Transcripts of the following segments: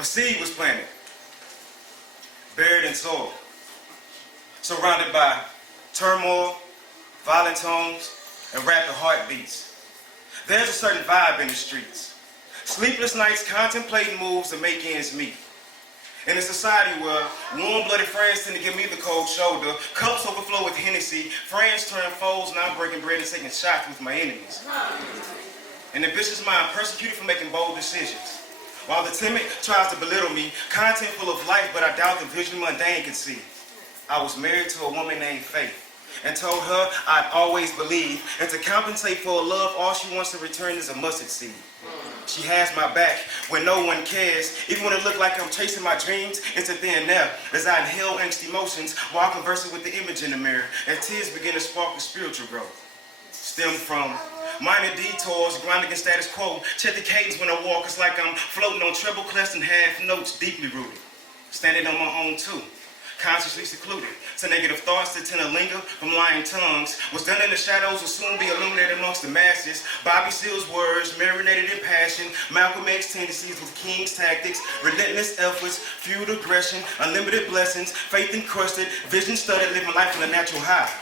A seed was planted, buried in soil, surrounded by turmoil, violent tones, and rapid heartbeats. There's a certain vibe in the streets. Sleepless nights contemplating moves to make ends meet. In a society where warm-blooded friends tend to give me the cold shoulder, cups overflow with Hennessy, friends turn foes, now I'm breaking bread and taking shots with my enemies. An ambitious mind persecuted for making bold decisions. While the timid tries to belittle me, content full of life, but I doubt the vision mundane can see. I was married to a woman named Faith, and told her I'd always believe, and to compensate for a love, all she wants to return is a mustard seed. She has my back when no one cares, even when it looked like I'm chasing my dreams into thin air, as I inhale angst emotions while conversing with the image in the mirror, and tears begin to spark the spiritual growth. Stem from minor detours, grinding in status quo, check the cadence when I walk, it's like I'm floating on treble clefs and half notes, deeply rooted. Standing on my own too, consciously secluded, to negative thoughts that tend to linger from lying tongues. What's done in the shadows will soon be illuminated amongst the masses. Bobby Seale's words, marinated in passion, Malcolm X tendencies with King's tactics, relentless efforts, fueled aggression, unlimited blessings, faith encrusted, vision studded, living life on a natural high.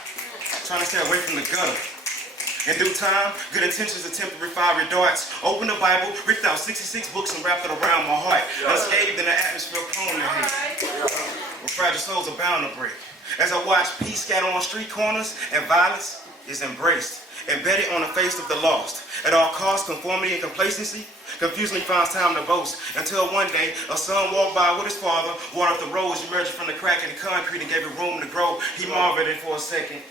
Trying to stay away from the gutter. In due time, good intentions attempt to fiery darts. Open the Bible, ripped out 66 books and wrapped it around my heart. Unscathed in the atmosphere prone to hate. Where fragile souls are bound to break. As I watch peace scatter on street corners and violence is embraced, embedded on the face of the lost. At all costs, conformity and complacency confusingly finds time to boast. Until one day, a son walked by with his father, watered the rose emerging from the crack in the concrete and gave it room to grow. He marveled at it for a second,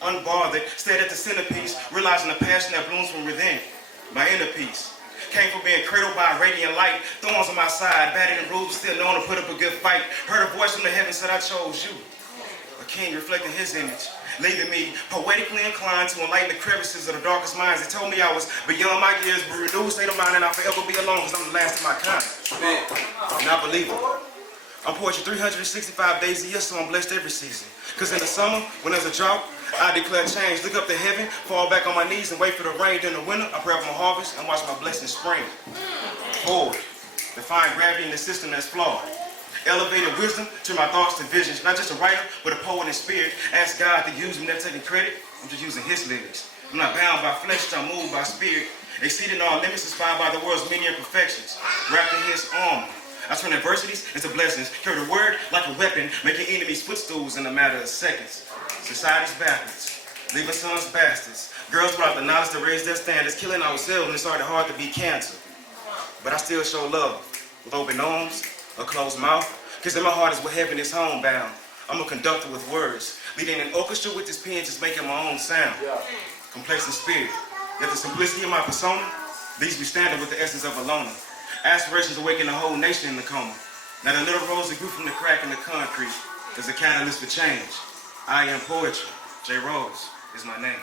unbothered, stared at the centerpiece, realizing the passion that blooms from within. My inner peace came from being cradled by a radiant light, thorns on my side, battered and bruised, still knowing to put up a good fight. Heard a voice from the heavens said, I chose you. A king reflecting his image, leaving me poetically inclined to enlighten the crevices of the darkest minds. They told me I was beyond my years, but renewed state of mind, and I'll forever be alone because I'm the last of my kind. And I believe it. I'm poetry 365 days a year, so I'm blessed every season. Because in the summer, when there's a drought, I declare change. Look up to heaven, fall back on my knees, and wait for the rain. During the winter, I pray for my harvest and watch my blessings spring. Forward, define gravity in the system that's flawed. Elevated wisdom, turn my thoughts to visions. Not just a writer, but a poet in spirit. Ask God to use me, never taking credit. I'm just using his lyrics. I'm not bound by flesh, I'm moved by spirit. Exceeding all limits, inspired by the world's many imperfections. Wrapped in his armor. I turn adversities into blessings. Carry the word like a weapon, making enemies footstools in a matter of seconds. Society's backwards, leaving sons bastards. Girls without the knowledge to raise their standards, killing ourselves, and it's already hard to beat cancer. But I still show love, with open arms, a closed mouth, because in my heart is where heaven is homebound. I'm a conductor with words, leading an orchestra with this pen, just making my own sound. Complacent spirit, yet the simplicity of my persona leaves me standing with the essence of a loner. Aspirations awaken the whole nation in the coma. Now the little rose that grew from the crack in the concrete is a catalyst for change. I am poetry. J. Rose is my name.